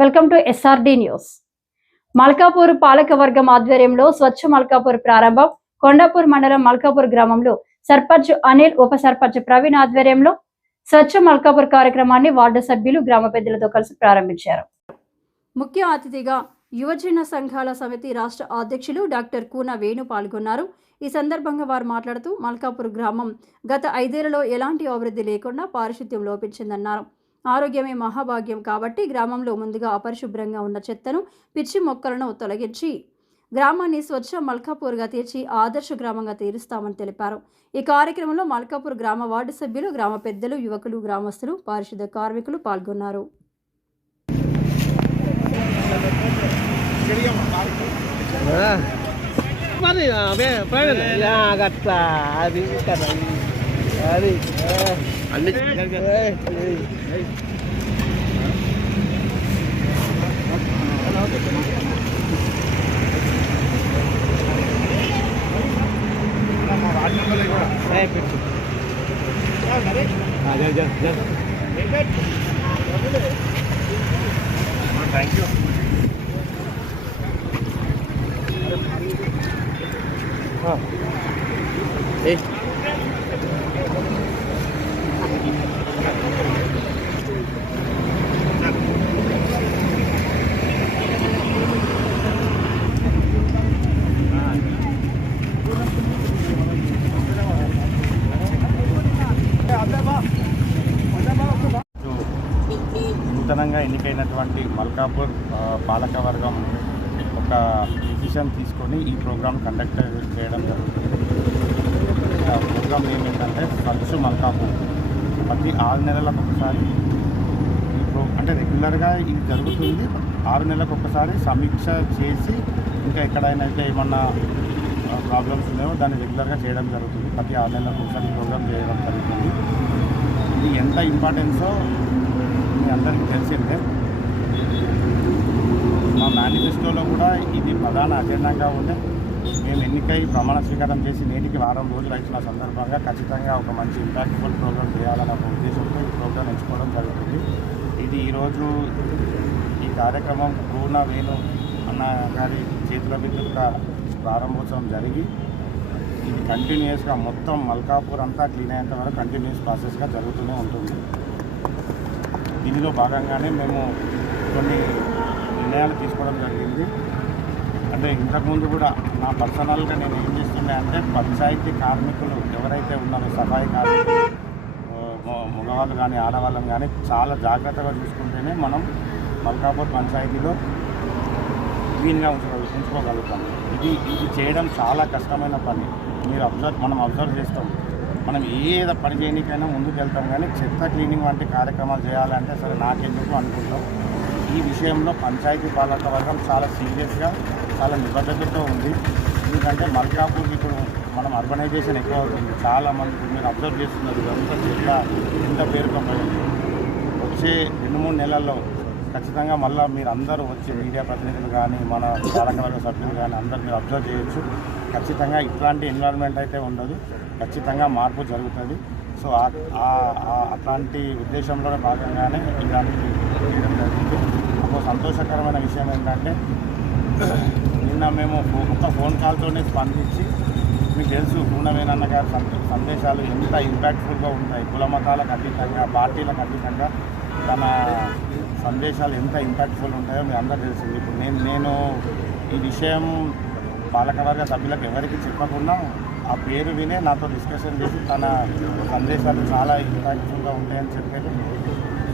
Welcome to SRD news Malkapur పాలకవర్గం ఆధ్వర్యంలో స్వచ్ఛ మల్కాపూర్ ప్రారంభం. కొండాపూర్ మండలం మల్కాపూర్ గ్రామంలో సర్పంచ్ అనిల్ ఉప సర్పంచ్ ప్రవీణ్ ఆధ్వర్యంలో స్వచ్ఛ మల్కాపూర్ కార్యక్రమాన్ని వార్డు సభ్యులు గ్రామ పెద్దలతో కలిసి ప్రారంభించారు. ముఖ్య అతిథిగా యువజన సంఘాల సమితి రాష్ట్ర అధ్యక్షులు డాక్టర్ కూన వేణు పాల్గొన్నారు. ఈ సందర్భంగా వారు మాట్లాడుతూ మల్కాపూర్ గ్రామం గత ఐదేళ్ళలో ఎలాంటి అభివృద్ధి లేకుండా పారిశుద్ధ్యం లోపించిందన్నారు. ఆరోగ్యమే మహాభాగ్యం కాబట్టి గ్రామంలో ముందుగా అపరిశుభ్రంగా ఉన్న చెత్తను పిచ్చి మొక్కలను తొలగించి గ్రామాన్ని స్వచ్ఛ మల్కాపూర్గా తీర్చి ఆదర్శ గ్రామంగా తీరుస్తామని తెలిపారు. ఈ కార్యక్రమంలో మల్కాపూర్ గ్రామ వార్డు సభ్యులు గ్రామ పెద్దలు యువకులు గ్రామస్తులు పారిశుద్ధ కార్మికులు పాల్గొన్నారు. మరి అవే అది కదా అది నూతనంగా ఎన్నికైనటువంటి మల్కాపూర్ పాలకవర్గం ఒక డిసిషన్ తీసుకొని ఈ ప్రోగ్రాం కండక్ట్ చేయడం జరుగుతుంది. ప్రోగ్రాం ఏమిటంటే ఫస్ట్ మల్కాపూర్. ప్రతి ఆరు నెలలకు ఒకసారి అంటే రెగ్యులర్గా ఇది జరుగుతుంది. ఆరు నెలలకు ఒకసారి సమీక్ష చేసి ఇంకా ఎక్కడైనా అయితే ఏమన్నా ప్రాబ్లమ్స్ ఉన్నాయో దాన్ని రెగ్యులర్గా చేయడం జరుగుతుంది. ప్రతి ఆరు నెలలకు ఒకసారి ప్రోగ్రామ్ చేయడం జరుగుతుంది. ఇది ఎంత ఇంపార్టెన్సో మీ అందరికీ తెలిసిందే. మా మేనిఫెస్టోలో కూడా ఇది ప్రధాన అజెండాగా ఉంది మేము ఎన్నికై ప్రమాణ స్వీకారం చేసి నేటికి వారం రోజులు అయిన సందర్భంగా ఖచ్చితంగా ఒక మంచి ఇంపాక్ట్ఫుల్ ప్రోగ్రామ్ చేయాలన్న ఒక ఉద్దేశంతో ఈ ప్రోగ్రామ్ ఎంచుకోవడం జరుగుతుంది. ఇది ఈరోజు ఈ కార్యక్రమం పూర్ణ వేణు అన్న గారి చేతుల మీదుగా ప్రారంభోత్సవం జరిగి ఇది కంటిన్యూస్గా మొత్తం మల్కాపూర్ అంతా క్లీన్ అయ్యేంత వరకు కంటిన్యూస్ ప్రాసెస్గా జరుగుతూనే ఉంటుంది. దీనిలో భాగంగానే మేము కొన్ని నిర్ణయాలు తీసుకోవడం జరిగింది. అంటే ఇంతకుముందు కూడా నా పర్సనల్గా నేను ఏం చేస్తుండే అంటే పంచాయతీ కార్మికులు ఎవరైతే ఉన్నారో సఫాయి కార్మికులు మగవాళ్ళు కానీ ఆడవాళ్ళం కానీ చాలా జాగ్రత్తగా చూసుకుంటేనే మనం మల్కాపూర్ పంచాయతీలో క్లీన్గా ఉంచగల ఉంచుకోగలుగుతాం. ఇది ఇది చేయడం చాలా కష్టమైన పని. మీరు అబ్జర్వ్ మనం అబ్జర్వ్ చేస్తాం. మనం ఏదో పని చేయడానికైనా ముందుకు వెళ్తాం కానీ చెత్త క్లీనింగ్ వంటి కార్యక్రమాలు చేయాలంటే సరే నాకెందుకు అనుకుంటాం. ఈ విషయంలో పంచాయతీ పాలక వర్గం చాలా సీరియస్గా చాలా నిబద్ధతతో ఉంది. ఎందుకంటే మల్కాపూర్ ఇప్పుడు మనం అర్బనైజేషన్ ఎక్కువ అవుతుంది. చాలామంది మీరు అబ్జర్వ్ చేస్తున్నారు. ఇదంతా చెట్ల ఎంత పేరుకపోయింది వచ్చే రెండు మూడు నెలల్లో ఖచ్చితంగా మళ్ళీ మీరు అందరూ వచ్చే మీడియా ప్రతినిధులు కానీ మన పాలకవర్గ సభ్యులు కానీ అందరు మీరు అబ్జర్వ్ చేయొచ్చు. ఖచ్చితంగా ఇట్లాంటి ఎన్విరాన్మెంట్ అయితే ఉండదు. ఖచ్చితంగా మార్పు జరుగుతుంది. సో అట్లాంటి ఉద్దేశంలోనే భాగంగానే ఇలాంటి చేయడం ఒక సంతోషకరమైన విషయం ఏంటంటే నిన్న మేము ఒక ఫోన్ కాల్తోనే స్పందించి మీకు తెలుసు పూర్ణవేనన్న గారి సందేశాలు ఎంత ఇంపాక్ట్ఫుల్గా ఉంటాయి కుల మతాలకు అతీతంగా పార్టీలకు అతీతంగా తన సందేశాలు ఎంత ఇంపాక్ట్ఫుల్ ఉంటాయో మీ అందరూ తెలిసింది. ఇప్పుడు నేను నేను ఈ విషయం పాలకవర్గ సభ్యులకు ఎవరికి చెప్పకుండా ఆ పేరు వినే నాతో డిస్కషన్ చేసి తన సందేశాలు చాలా ఇంపాక్ట్ఫుల్గా ఉంటాయని చెప్పారు.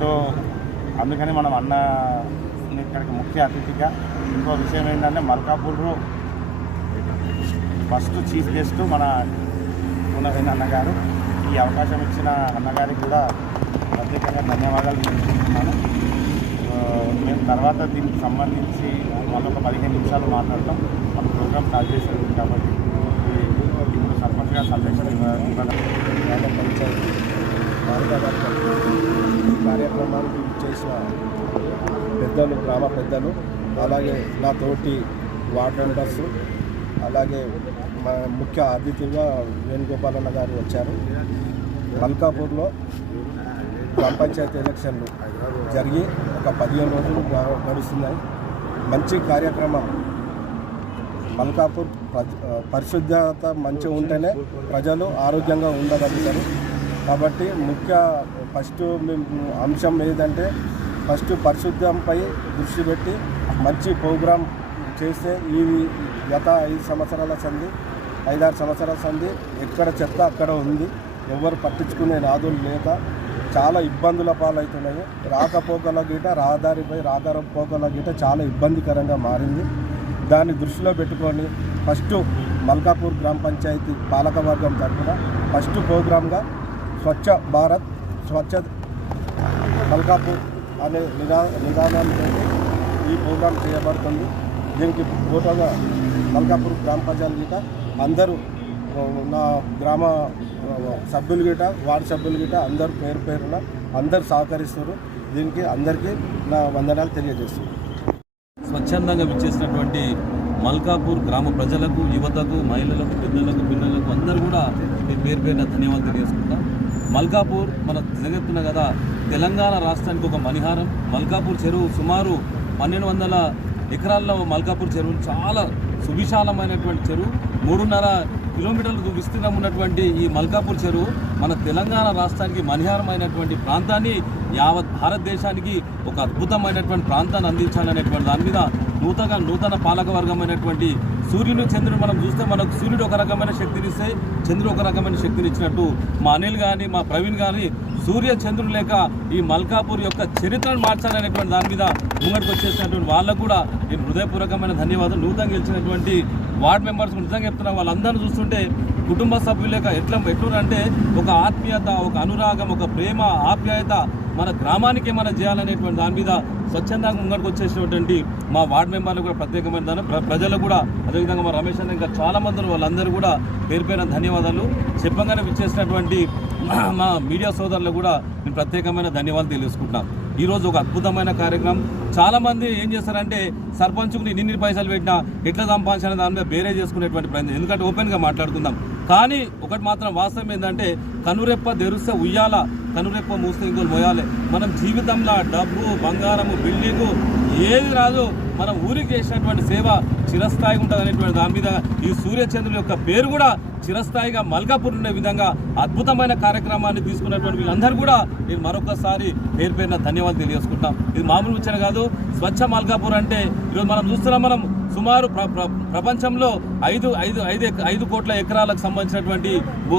సో అందుకని మనం అన్న ఇక్కడికి ముఖ్య అతిథిగా. ఇంకో విషయం ఏంటంటే మల్కాపూర్లో ఫస్ట్ చీఫ్ గెస్ట్ మన పూనవేణి అన్నగారు. ఈ అవకాశం ఇచ్చిన అన్నగారికి కూడా ప్రత్యేకంగా ధన్యవాదాలు తెలుసుకుంటున్నాను మేము తర్వాత దీనికి సంబంధించి మళ్ళీ ఒక పదిహేను నిమిషాలు మాట్లాడతాం. మన ప్రోగ్రామ్ స్టార్ట్ చేసేది కాబట్టి. ఇప్పుడు సర్పంచ్గా సందేశం గ్రామ పంచాయతీ కార్యక్రమానికి చేసిన పెద్దలు గ్రామ పెద్దలు అలాగే నా తోటి వార్డ్ మెంబర్స్ అలాగే మా ముఖ్య అతిథిగా వేణుగోపాలన్న గారు వచ్చారు. మల్కాపూర్లో గ్రామ పంచాయతీ ఎలక్షన్లు జరిగి ఒక పదిహేను రోజులు నడుస్తున్నాయి గడుస్తున్నాయి. మంచి కార్యక్రమం. మల్కాపూర్ పరిశుద్ధత మంచిగా ఉంటేనే ప్రజలు ఆరోగ్యంగా ఉండగలుగుతారు. కాబట్టి ముఖ్య ఫస్ట్ అంశం ఏదంటే ఫస్ట్ పరిశుద్ధంపై దృష్టి పెట్టి మంచి ప్రోగ్రాం చేస్తే ఈ గత ఐదు సంవత్సరాల సంధి ఐదారు సంవత్సరాల సంధి ఎక్కడ చెత్త అక్కడ ఉంది. ఎవరు పట్టించుకునే నాదులు లేక చాలా ఇబ్బందుల పాలవుతున్నాయి. రాకపోకల గీట రహదారిపై రాకపోకల గీట చాలా ఇబ్బందికరంగా మారింది. దాన్ని దృష్టిలో పెట్టుకొని ఫస్ట్ మల్కాపూర్ గ్రామ పంచాయతీ పాలకవర్గం తరఫున ఫస్ట్ ప్రోగ్రామ్గా స్వచ్ఛ భారత్ స్వచ్ఛ మల్కాపూర్ అనే నిదా నిదానంతో ఈ ప్రోగ్రాం చేయబడుతుంది. దీనికి టోటల్గా మల్కాపూర్ గ్రామ ప్రజలు గిట అందరూ నా గ్రామ సభ్యులు గిట వార్డు సభ్యులు గిట అందరూ పేరు పేరున అందరు సహకరిస్తారు దీనికి అందరికీ నా వందనాలు తెలియజేస్తున్నాను. స్వచ్ఛందంగా విచ్చేసినటువంటి మల్కాపూర్ గ్రామ ప్రజలకు యువతకు మహిళలకు పెద్దలకు పిల్లలకు అందరూ కూడా మీ పేరు పేరున ధన్యవాదాలు తెలియజేసుకుంటాం. మల్కాపూర్ మన జరుగుతున్న కదా తెలంగాణ రాష్ట్రానికి ఒక మణిహారం. మల్కాపూర్ చెరువు సుమారు పన్నెండు వందల ఎకరాల్లో మల్కాపూర్ చెరువు చాలా సువిశాలమైనటువంటి చెరువు. మూడున్నర కిలోమీటర్లకు విస్తీర్ణం ఉన్నటువంటి ఈ మల్కాపూర్ చెరువు మన తెలంగాణ రాష్ట్రానికి మణిహారమైనటువంటి ప్రాంతాన్ని యావత్ భారతదేశానికి ఒక అద్భుతమైనటువంటి ప్రాంతాన్ని అందించాలనేటువంటి దాని మీద నూతన నూతన పాలకవర్గమైనటువంటి సూర్యుని చంద్రుని చంద్రుడు మనం చూస్తే మనకు సూర్యుడు ఒక రకమైన శక్తినిస్తే చంద్రుడు ఒక రకమైన శక్తిని ఇచ్చినట్టు మా అనిల్ కానీ మా ప్రవీణ్ కానీ సూర్య చంద్రుడు లేక ఈ మల్కాపూర్ యొక్క చరిత్రను మార్చాలనేటువంటి దాని మీద ముంగడికి వచ్చేసినటువంటి వాళ్ళకు కూడా నేను హృదయపూర్వకమైన ధన్యవాదాలు. నూతనంగా గెలిచినటువంటి వార్డ్ మెంబర్స్ నిజంగా చెప్తున్నా వాళ్ళందరినీ చూస్తుంటే కుటుంబ సభ్యులేక ఎట్లా ఎట్లునంటే ఒక ఆత్మీయత ఒక అనురాగం ఒక ప్రేమ ఆప్యాయత మన గ్రామానికి ఏమైనా చేయాలనేటువంటి దాని మీద స్వచ్ఛందంగా ముంగడికి వచ్చేసినటువంటి మా వార్డ్ మెంబర్లు కూడా ప్రత్యేకమైన దాని. ప్ర- ప్రజలకు కూడా అదేవిధంగా మా రమేష్ అన్న ఇంకా చాలా మంది వాళ్ళందరూ కూడా పేరు ధన్యవాదాలు. చెప్పంగానే విచ్చేసినటువంటి మా- మా మీడియా సోదరులు కూడా నేను ప్రత్యేకమైన ధన్యవాదాలు తెలుసుకుంటున్నాను ఈరోజు ఒక అద్భుతమైన కార్యక్రమం. చాలామంది ఏం చేస్తారంటే సర్పంచ్కు నేను ఇన్ని పైసలు పెట్టినా ఎట్లా సంపాదించాలని దాని మీద బేరే చేసుకునేటువంటి ప్రయత్నం. ఎందుకంటే ఓపెన్గా మాట్లాడుకుందాం. కానీ ఒకటి మాత్రం వాస్తవం ఏంటంటే కనురెప్ప తెరిస్తే ఉయ్యాల కనురెప్ప మూస్తే ఇంకోలు పోయాలి. మనం జీవితంలో డబ్బు బంగారము బిల్డింగు ఏది రాదు. మనం ఊరికి చేసినటువంటి సేవ చిరస్థాయిగా ఉంటుంది అనేటువంటి దాని మీద ఈ సూర్యచంద్రుల యొక్క పేరు కూడా చిరస్థాయిగా మల్కాపూర్ ఉండే విధంగా అద్భుతమైన కార్యక్రమాన్ని తీసుకున్నటువంటి వీళ్ళందరూ కూడా నేను మరొకసారి పేరు పేరున ధన్యవాదాలు తెలియజేసుకుంటాం ఇది మామూలు ముచ్చట కాదు స్వచ్ఛ మల్కాపూర్ అంటే ఈరోజు మనం చూస్తున్నాం మనం సుమారు ప్ర ప్ర- ప్రపంచంలో ఐదు ఐదు ఐదు ఐదు కోట్ల ఎకరాలకు సంబంధించినటువంటి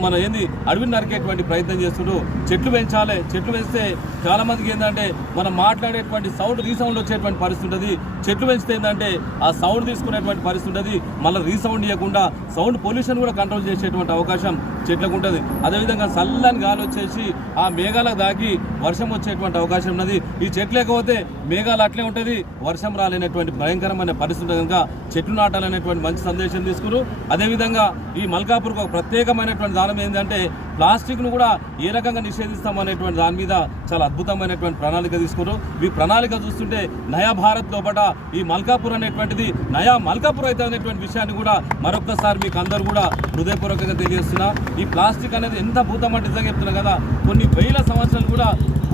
మన ఏంది అడవిని నరికేటువంటి ప్రయత్నం చేస్తుండ్రు చెట్లు పెంచాలి చెట్లు పెంచితే చాలా మందికి ఏంటంటే మనం మాట్లాడేటువంటి సౌండ్ రీసౌండ్ వచ్చేటువంటి పరిస్థితి ఉంటుంది. చెట్లు పెంచితే ఏంటంటే ఆ సౌండ్ తీసుకునేటువంటి పరిస్థితి ఉంటుంది. మళ్ళీ రీసౌండ్ ఇవ్వకుండా సౌండ్ పొల్యూషన్ కూడా కంట్రోల్ చేసేటువంటి అవకాశం చెట్లకు ఉంటుంది. అదేవిధంగా చల్లని గాలి వచ్చేసి ఆ మేఘాలకు దాకి వర్షం వచ్చేటువంటి అవకాశం ఉన్నది. ఈ చెట్లు లేకపోతే మేఘాలు అట్లే ఉంటుంది. వర్షం రాలేనటువంటి భయంకరమైన పరిస్థితి ఉంటుంది విధంగా చెట్లు నాటాలనేటువంటి మంచి సందేశం తీసుకురు. అదేవిధంగా ఈ మల్కాపూర్కు ఒక ప్రత్యేకమైనటువంటి దానం ఏంటంటే ప్లాస్టిక్ను కూడా ఏ రకంగా నిషేధిస్తామనేటువంటి దాని మీద చాలా అద్భుతమైనటువంటి ప్రణాళిక తీసుకురు. ఈ ప్రణాళిక చూస్తుంటే నయా భారత్ లోపల ఈ మల్కాపూర్ అనేటువంటిది నయా మల్కాపూర్ అయితే అనేటువంటి విషయాన్ని కూడా మరొకసారి మీకు అందరూ కూడా హృదయపూర్వకంగా తెలియజేస్తున్నా. ఈ ప్లాస్టిక్ అనేది ఎంత భూతం అంటే నిజంగా చెప్తున్నా కదా. కొన్ని వేల సంవత్సరాలు కూడా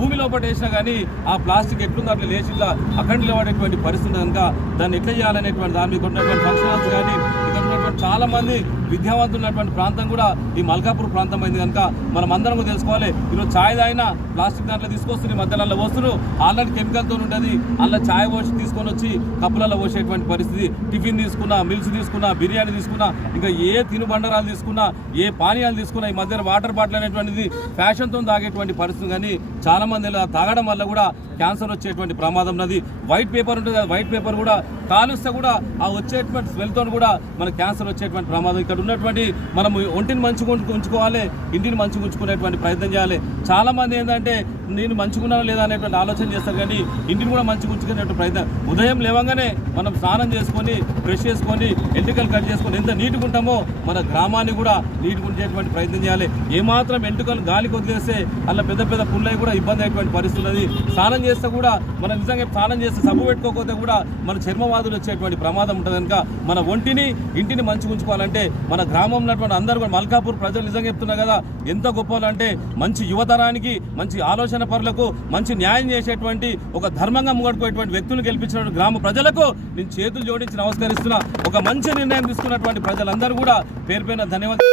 భూమి లోపల వేసినా కానీ ఆ ప్లాస్టిక్ ఎట్లుందో అట్లా లేచి ఇట్లా అక్కడ నిలబడేటువంటి పరిస్థితి కనుక దాన్ని ఎట్లా చేయాలనేటువంటి దాని మీద ఉన్నటువంటి ఫంక్షన్ కానీ ఇక్కడ ఉన్నటువంటి చాలా మంది విద్యావంతులు ఉన్నటువంటి ప్రాంతం కూడా ఈ మల్కాపూర్ ప్రాంతం అయింది కనుక మనం అందరం కూడా తెలుసుకోవాలి. ఈరోజు ఛాయ్ తాగినా ప్లాస్టిక్ దాంట్లో తీసుకొస్తుంది మధ్యలో వస్తున్నారు ఆల్రెడీ కెమికల్తో ఉంటుంది. అలా ఛాయ్ పోసి తీసుకొని వచ్చి కప్పులలో పోసేటువంటి పరిస్థితి. టిఫిన్ తీసుకున్నా మిల్స్ తీసుకున్నా బిర్యానీ తీసుకున్నా ఇంకా ఏ తినుబండరాలు తీసుకున్నా ఏ పానీయాలు తీసుకున్నా ఈ మధ్యన వాటర్ బాటిల్ అనేటువంటిది ఫ్యాషన్తో తాగేటువంటి పరిస్థితి కానీ చాలామంది ఇలా తాగడం వల్ల కూడా క్యాన్సర్ వచ్చేటువంటి ప్రమాదం ఉన్నది. వైట్ పేపర్ ఉంటుంది కదా వైట్ పేపర్ కూడా కాలుస్తే కూడా ఆ వచ్చేటువంటి స్మెల్తో కూడా మన క్యాన్సర్ వచ్చేటువంటి ప్రమాదం ఇక్కడ ఉన్నటువంటి మనం ఒంటిని మంచిగా ఉంచుకోవాలి ఇంటిని మంచిగా ఉంచుకునేటువంటి ప్రయత్నం చేయాలి. చాలామంది ఏంటంటే నేను మంచిగున్నానా లేదా అనేటువంటి ఆలోచన చేస్తారు కానీ ఇంటిని కూడా మంచి ఉంచుకునేటువంటి ప్రయత్నం. ఉదయం లేవగానే మనం స్నానం చేసుకొని ఫ్రెష్ చేసుకొని ఎంటుకలు కట్ చేసుకొని ఎంత నీట్గా ఉంటామో మన గ్రామాన్ని కూడా నీట్గా ఉంచేటువంటి ప్రయత్నం చేయాలి. ఏమాత్రం ఎంటుకలు గాలికి వదిలేస్తే అలా పెద్ద పెద్ద పుల్లయి కూడా ఇబ్బంది అయ్యేటువంటి పరిస్థితున్నది స్నానం చేస్తే కూడా మనం నిజంగా స్నానం చేస్తే సబ్బు పెట్టుకోకపోతే కూడా మన చర్మవాదులు వచ్చేటువంటి ప్రమాదం ఉంటుంది కనుక మన ఒంటిని ఇంటిని మంచి ఉంచుకోవాలంటే మన గ్రామంలో ఉన్నటువంటి అందరూ కూడా మల్కాపూర్ ప్రజలు నిజంగా చెప్తున్నారు కదా ఎంత గొప్ప అంటే మంచి యువతరానికి మంచి ఆలోచన విమోచన పరులకు మంచి న్యాయం చేసేటువంటి ఒక ధర్మంగా ముగడుకునేటువంటి వ్యక్తులను గెలిపించిన గ్రామ ప్రజలకు నేను చేతులు జోడించి నమస్కరిస్తున్నా. ఒక మంచి నిర్ణయం తీసుకున్నటువంటి ప్రజలందరూ కూడా పేరు పైన ధన్యవాదాలు.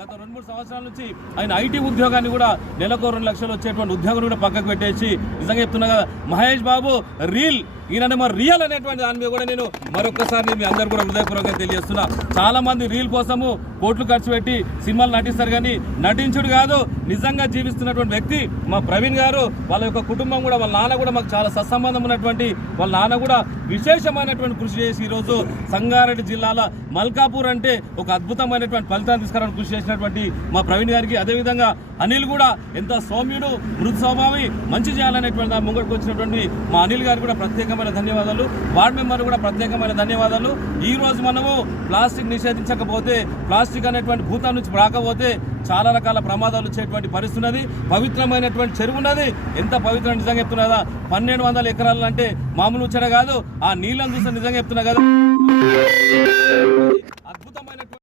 గత రెండు మూడు సంవత్సరాల నుంచి ఆయన ఐటీ ఉద్యోగాన్ని కూడా నెలకు రెండు లక్షలు వచ్చేటువంటి ఉద్యోగం కూడా పక్కకు పెట్టేసి నిజంగా చెప్తున్నా కదా మహేష్ బాబు రీల్ ఈయన రియల్ అనేటువంటి దాని మీద కూడా నేను మరొకసారి మీ అందరు కూడా హృదయపూర్వకంగా తెలియజేస్తున్నా. చాలా మంది రీల్ కోసము కోట్లు ఖర్చు పెట్టి సినిమాలు నటిస్తారు కానీ నటించుడు కాదు నిజంగా జీవిస్తున్నటువంటి వ్యక్తి మా ప్రవీణ్ గారు వాళ్ళ యొక్క కుటుంబం కూడా వాళ్ళ నాన్న కూడా మాకు చాలా సత్సంబంధం ఉన్నటువంటి వాళ్ళ నాన్న కూడా విశేషమైనటువంటి కృషి చేసి ఈరోజు సంగారెడ్డి జిల్లాలో మల్కాపూర్ అంటే ఒక అద్భుతమైనటువంటి ఫలితాన్ని తీసుకురావడానికి కృషి చేసినటువంటి మా ప్రవీణ్ గారికి. అదేవిధంగా అనిల్ కూడా ఎంత సౌమ్యుడు మృదు స్వభావి మంచి చేయాలనేటువంటి దాని ముంగడికి వచ్చినటువంటి మా అనిల్ గారు కూడా ప్రత్యేకమైన ధన్యవాదాలు. వార్డ్ మెంబర్ కూడా ప్రత్యేకమైన ధన్యవాదాలు. ఈరోజు మనము ప్లాస్టిక్ నిషేధించకపోతే ప్లాస్టిక్ అనేటువంటి భూతాల నుంచి రాకపోతే చాలా రకాల ప్రమాదాలు వచ్చేటువంటి పరిస్థితి ఉన్నది. పవిత్రమైనటువంటి చెరువు ఉన్నది. ఎంత పవిత్రం నిజంగా చెప్తున్నా కదా పన్నెండు వందల ఎకరాలు అంటే మామూలు వచ్చాడే కాదు. ఆ నీళ్ళని చూస్తే నిజంగా చెప్తున్నా కదా.